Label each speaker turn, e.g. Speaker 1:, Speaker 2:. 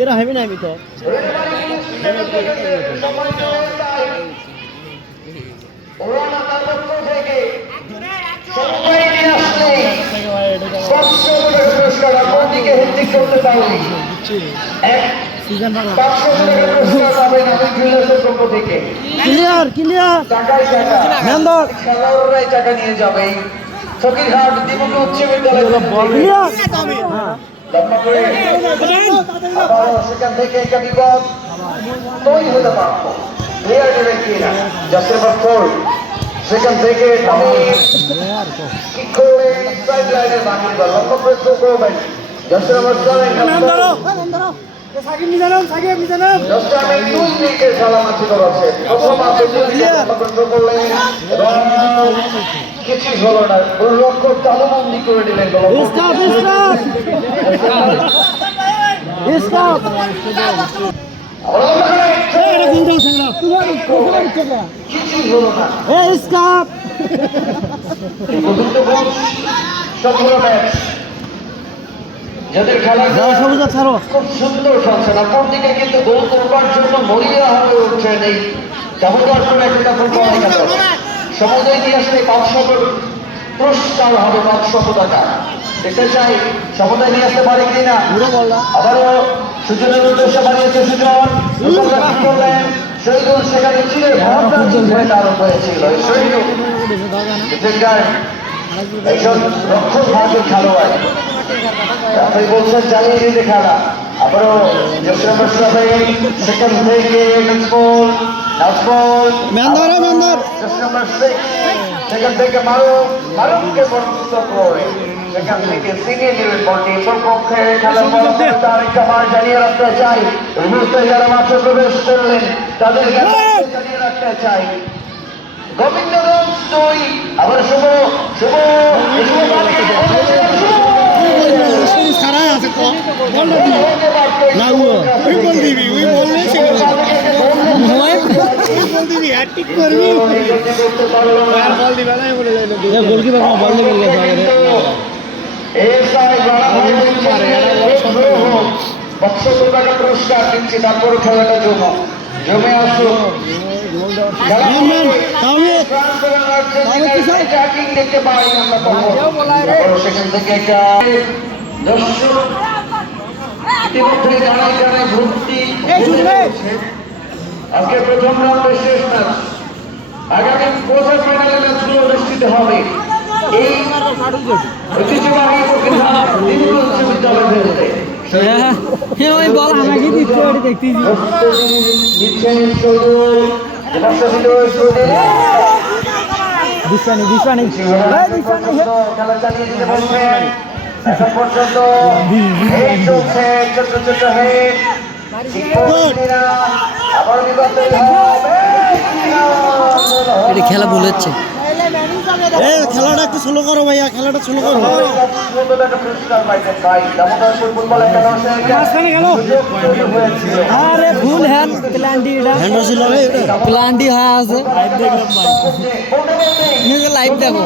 Speaker 1: এরা হবে না আমি তো?
Speaker 2: তার টাকা
Speaker 1: ক্লিয়ার ক্লিয়ার
Speaker 2: খেলোয়াড়রাই নিয়ে যাবে সকিরহাট দ্বিমুখী উচ্চ বিদ্যালয়
Speaker 1: ক্লিয়ার
Speaker 2: লম্বা করে আবারও সেখান থেকে একটা বিপদ তৈরি হতে পারত প্লেয়ার নেবেন কিনা সেখান থেকে কি করে সাইড লাইনের বাকি লম্বা করে থ্রো করবেন দুই করে থ্রো করলেন এবং হলো না। গোলরক্ষক তালুবন্দি করে দিলেন
Speaker 1: স্টপ স্টপ স্টপ
Speaker 2: কিছুই হলো না। যাদের খেলা খুব সুন্দর না কোন দিকে কিন্তু গোল করবার জন্য মরিয়া হয়ে উঠছে নেই। চমৎকার করে একটা সমুদ্রে নিয়ে আসলে পাঁচশো পুরস্কার হবে পাঁচশত টাকা। দেখতে চাই সমুদ্রে নিয়ে আসতে পারে কিনা?
Speaker 1: পুরো বললা
Speaker 2: আবারও সুজনের উদ্দেশ্যে বানিয়েছে সুজন করলেন? শহীদুল সেখানে চিলের ভাবনা চিন্তা তার হয়েছিল এই শহীদুল। একজন রক্ষক ভাগের খেলোয়াড়। আপনি বলছেন চালিয়ে দিতে খেলা আবারও থেকে সেখান থেকে মারুফ করে। সেখান থেকে ছিনিয়ে নেবেন বলটি পক্ষে খেলার পরবর্তী আরেকটা বার জানিয়ে রাখতে চাই। এই মুহূর্তে যারা মাঠে প্রবেশ করলেন তাদের কাছে জানিয়ে রাখতে চাই। গোবিন্দগঞ্জ দুই আবার শুভ শুভ
Speaker 1: না ও ওই বল দিবি ওই বললে সে বল দিবি হ্যাট্রিক করবি। আর বল দিবে না বলে যাইলো এ বল বাবা বল দিবে বলে
Speaker 2: পাঁচশো টাকা পুরস্কার দিচ্ছি তারপরে খেলাটা জন্য জমে আসুন খেলা
Speaker 1: ম্যান ম্যান তাহলে
Speaker 2: ট্র্যাকিং দেখতে পাই আমরা সেখান থেকে একটা দর্শক ইতিমধ্যে জানাই জানাই ভর্তি। আজকে প্রথম রাউন্ডের শেষ ম্যাচ। আগামী কোয়ার্টার ফাইনালের ম্যাচগুলো অনুষ্ঠিত হবে। এই ঐতিহ্যবাহী প্রতিভা দিনগুলো উচ্চ বিদ্যালয় ফেলতে
Speaker 1: হ্যাঁ ওই বল আমাকে দিচ্ছে ওটা দেখতেছি
Speaker 2: দিচ্ছেন শহীদুল জেলাশাসিত শহীদুল
Speaker 1: দিশানি দিশানি
Speaker 2: খেলা চালিয়ে দিতে বলছেন এখন পর্যন্ত চলছে ছোট ছোট হেড
Speaker 1: এটা খেলা ভুল হচ্ছে। খেলাটা একটু স্লো করো ভাইয়া খেলাটা স্লো করো। আরে ভুল এটা হ্যান্ড ছিল প্ল্যান্টি হ্যাঁ আছে। লাইভ দেখো।